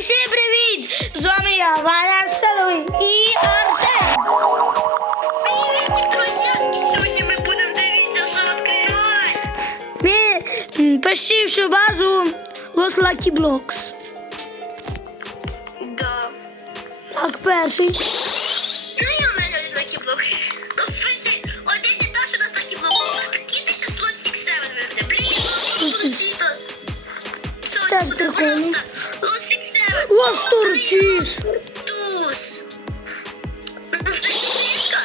всім привіт! З вами я, Ваня Селовий і Артем. Приветик, друзьяски! Сегодня мы будем дивиться, що відкривати. Ми почти всю базу Los Lucky Blocks. Да. Так, перший. Ну мене лакіблок. Ну, один і та, що у нас лакіблок. Прикиньте, що слот 6-7 вибере. Блін, Турсітос. Так, пожалуйста. Лос 6-7. Los Turchis. Туз. Ну, що, секретка?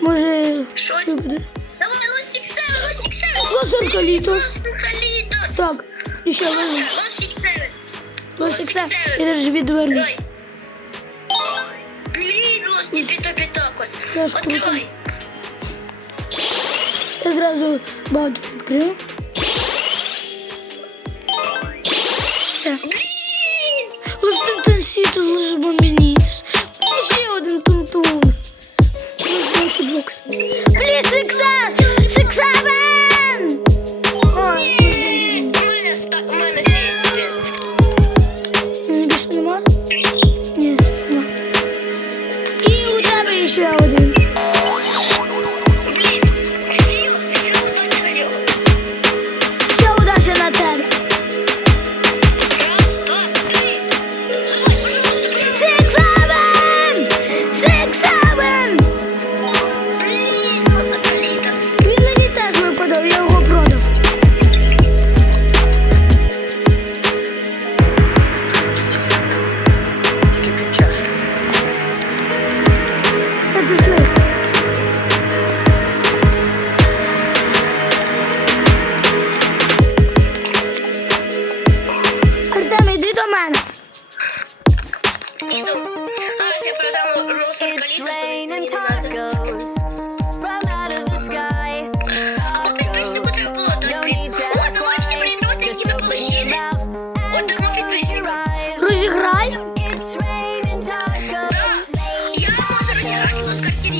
Може. Що це це? буде? Давай, лос 6-7, лос 6-7. Los Orcalitos. Лос Оркалітос. Так, і ще один. Лос 6-7. Los Іксе. І держи відвернусь. Ой. Блин, Рости, пита-питакос. Я ж круто. Открывай. Я зразу багато відкрив. Все. Блин! Я його продав. Артем, іди до мене. Іду. Зараз я продам Рос It's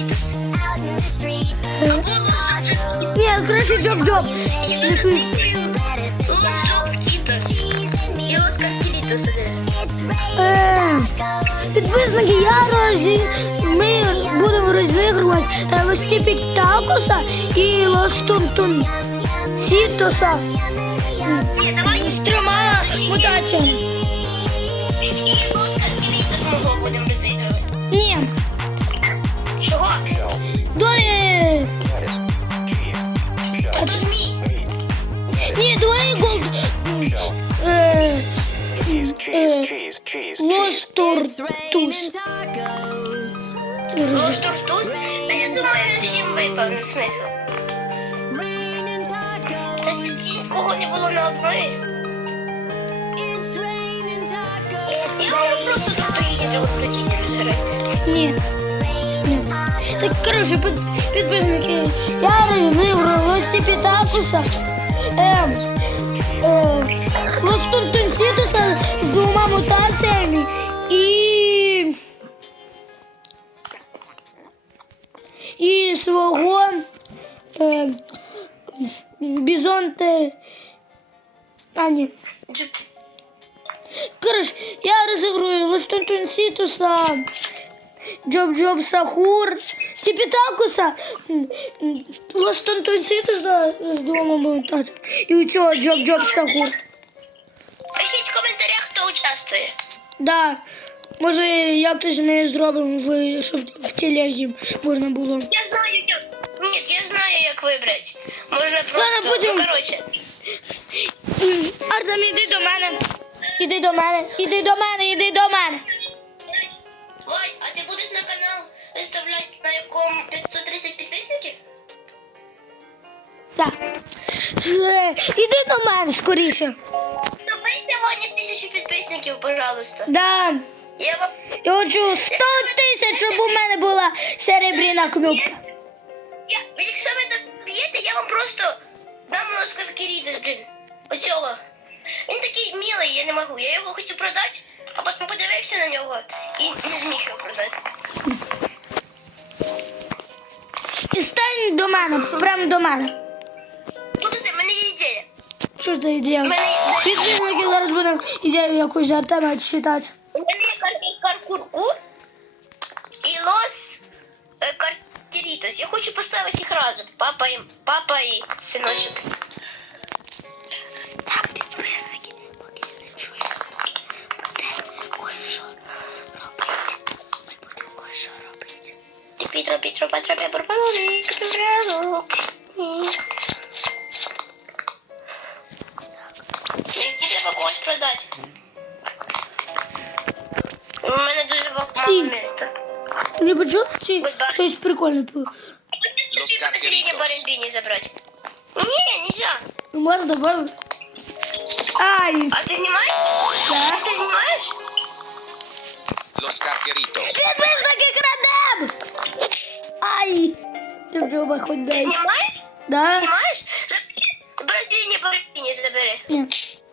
the street. Або Лос Джорджо. Ні, краще джоб-джоб. Я Пішли. розіграю І Лос один. Е, я розі... ми будемо розігрувати е, Лостіпік Такоса і Лостунтун Сітоса з трьома мутаціями. І Лос Каркерітос мого будемо розігрувати. Ні, Чого? А то Ні, голд. Лостуртус. Та я думаю, всім випав смисл. Це ці, кого не було на одної. Просто приїдете от хотіти розбирати. Ні. Ні. Так, коротше, під, підписники, я розіграв Лостіпі Такоса. Е, е, Лостунтун Сітоса з двома мутаціями і і свого е, бізонте. А, ні. Джип. Коротше, я розіграю Лостунтун Сітоса, Джоб Джоб Сахур, Тіпітакуса, Лостунтун Сітоса з двома мутаціями. І у цього Джоб Джоб Сахур. Пишіть в коментарях, хто участвує. Да. Може, якось ми зробимо, в, щоб в телегі можна було. Я знаю, як. Ні, я знаю, як вибрати. Можна Ладно, просто. потім- Ну, коротше. Артем, іди до мене. Іди до мене, іди до мене, іди до мене. Вань, а ти будеш на канал виставляти на якому 530 підписників? Так. Е, Іди до мене скоріше. Добийте Вані тисячу підписників, пожалуйста. Да. Я вам. Я хочу 100 тисяч, щоб у мене була серебряна кнопка. Я... Якщо ви доб'єте, я вам просто дам Оскар Кірітес, блін. Оцього. Він такий милий, я не можу. Я його хочу продати, а потім подивився на нього і не зміг його продати. І стань до мене, прямо до мене. Подожди, в мене є ідея. Що за ідея? У мене, Підписники зараз будемо ідею якусь за тему читати. у мене є кар- каркуркур і лос е, картерітос. Я хочу поставити їх разом. Папа і, папа і синочок. Пітро, Пітро, Петро, Петро, Петро, Мені треба когось продати. У мене дуже мало Стій. міста. Не почув чи хтось прикольний пив? Los Последнее carteritos. барабине забрать. Не, нельзя. Ну, Можна, можна. Ай, А ты снимаешь? Да. Ты снимаешь? Los carteritos. підписники крадем! Ай, люблю хоч дай. снимаешь? Да? Снимаешь? За- Последнее забери. Ні.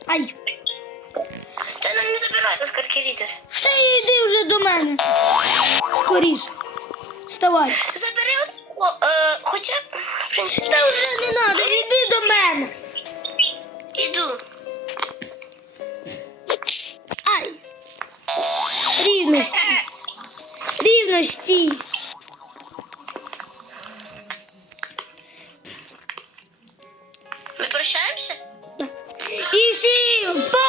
Ай, Да ну не забирай, Оскар Киритос. та йди вже до мене. Скоріше. Вставай. Забери от, о, е, хоча, в принципі, Та вже не треба, Ми прощаємося? І всім покедала, друзі!